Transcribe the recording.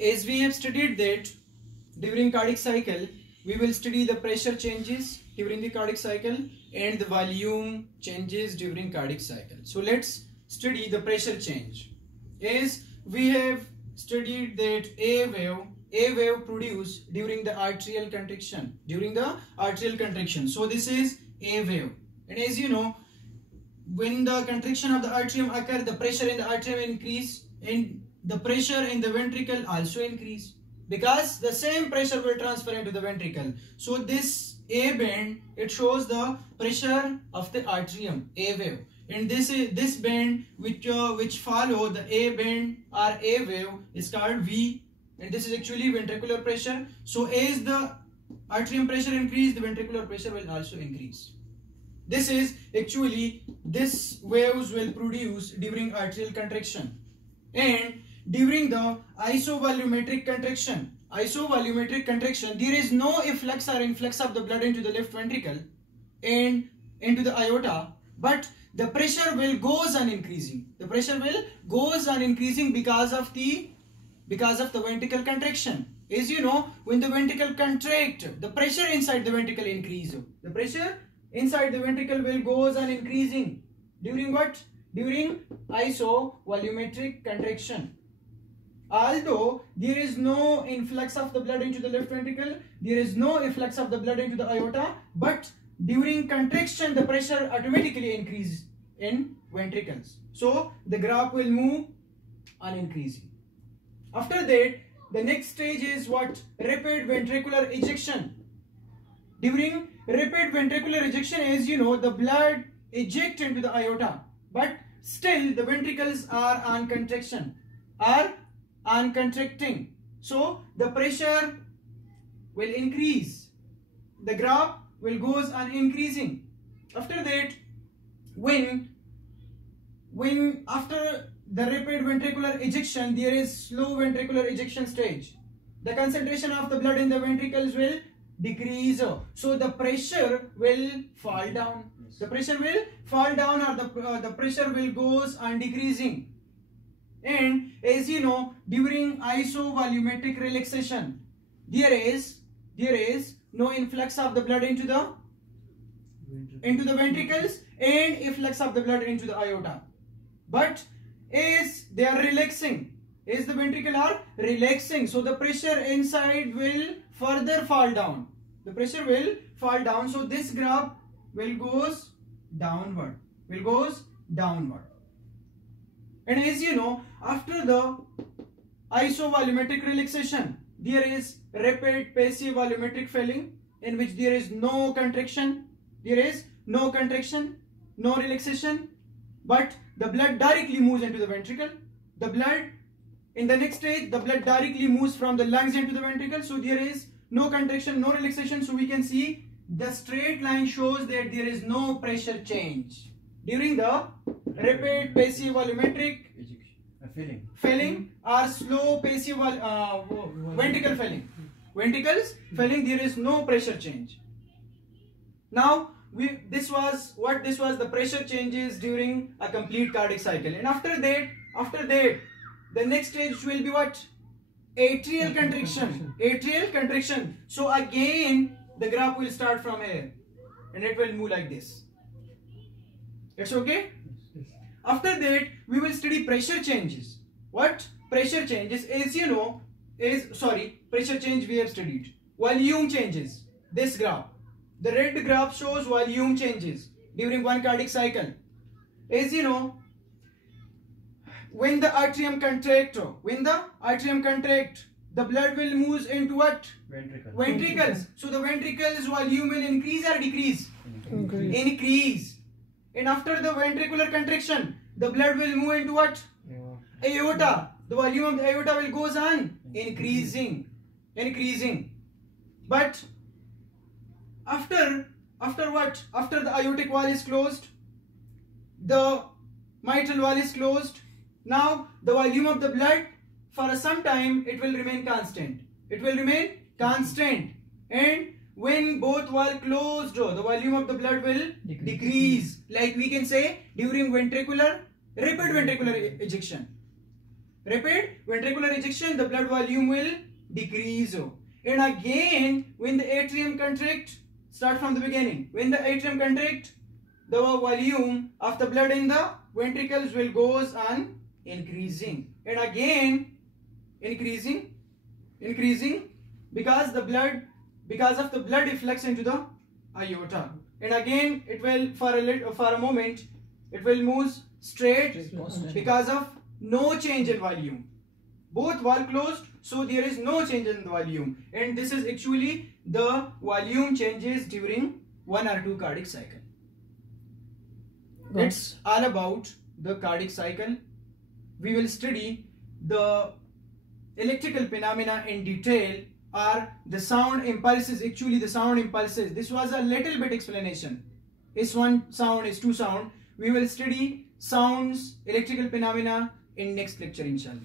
as we have studied that during cardiac cycle, we will study the pressure changes during the cardiac cycle and the volume changes during cardiac cycle. So let's study the pressure change. As we have studied that a wave produced during the arterial contraction, So this is a wave, and as you know, when the contraction of the atrium occur, the pressure in the atrium increase and the pressure in the ventricle also increase, because the same pressure will transfer into the ventricle. So this A band, it shows the pressure of the atrium, A wave, and this band which follow the A band or A wave is called V, and this is actually ventricular pressure. So as the atrium pressure increase, the ventricular pressure will also increase. This is actually, this waves will produce during arterial contraction. And during the isovolumetric contraction, there is no efflux or influx of the blood into the left ventricle and into the aorta, but the pressure will goes on increasing. The pressure will goes on increasing because of the ventricle contraction. As you know, when the ventricle contract, the pressure inside the ventricle increase. The pressure inside the ventricle will goes on increasing during what? During isovolumetric contraction. Although there is no influx of the blood into the left ventricle, there is no efflux of the blood into the aorta, but during contraction the pressure automatically increases in ventricles. So the graph will move on increasing. After that, the next stage is what? Rapid ventricular ejection. During rapid ventricular ejection, as you know, the blood ejects into the aorta, but still the ventricles are on contraction, contracting. So the pressure will increase. The graph will goes on increasing. After that, when after the rapid ventricular ejection, there is slow ventricular ejection stage. The concentration of the blood in the ventricles will decrease. So the pressure will fall down. The pressure will fall down, or the pressure will goes on decreasing. And as you know, during isovolumetric relaxation, there is no influx of the blood into the ventricles and efflux of the blood into the aorta. But as they are relaxing, as the ventricle are relaxing, so the pressure inside will further fall down. The pressure will fall down. So this graph will goes downward. And as you know, after the isovolumetric relaxation, there is rapid passive volumetric filling, in which there is no contraction, no relaxation, but the blood directly moves into the ventricle. The blood, in the next stage, the blood directly moves from the lungs into the ventricle. So there is no contraction, no relaxation. So we can see the straight line shows that there is no pressure change during the rapid passive volumetric filling or slow passive ventricle filling. Ventricles filling, there is no pressure change. Now this was the pressure changes during a complete cardiac cycle. And after that, the next stage will be what? Atrial contraction. So again, the graph will start from here and it will move like this. It's okay? After that, we will study pressure changes. What? Pressure changes, as you know, pressure change we have studied. Volume changes. This graph. The red graph shows volume changes during one cardiac cycle. As you know, when the atrium contract, the blood will move into what? Ventricles. So the ventricles volume will increase or decrease? Increase. And after the ventricular contraction, the blood will move into what? Aorta. The volume of the aorta will goes on increasing. But after what? After the aortic wall is closed, the mitral wall is closed. Now the volume of the blood for some time it will remain constant. And when both walls closed, the volume of the blood will decrease. Like we can say during rapid ventricular ejection. Rapid ventricular ejection, the blood volume will decrease. And again, when the atrium contract, start from the beginning. When the atrium contract, the volume of the blood in the ventricles will goes on increasing. And again, increasing because of the blood efflux into the aorta. And again, it will for a moment, it will move straight because of no change in volume. Both were closed, so there is no change in the volume. And this is actually the volume changes during 1 or 2 cardiac cycle. It's all about the cardiac cycle. We will study the electrical phenomena in detail, or the sound impulses. Actually, the sound impulses. This was a little bit explanation. S1 sound, S2 sound. We will study sounds, electrical phenomena in next lecture, inshallah.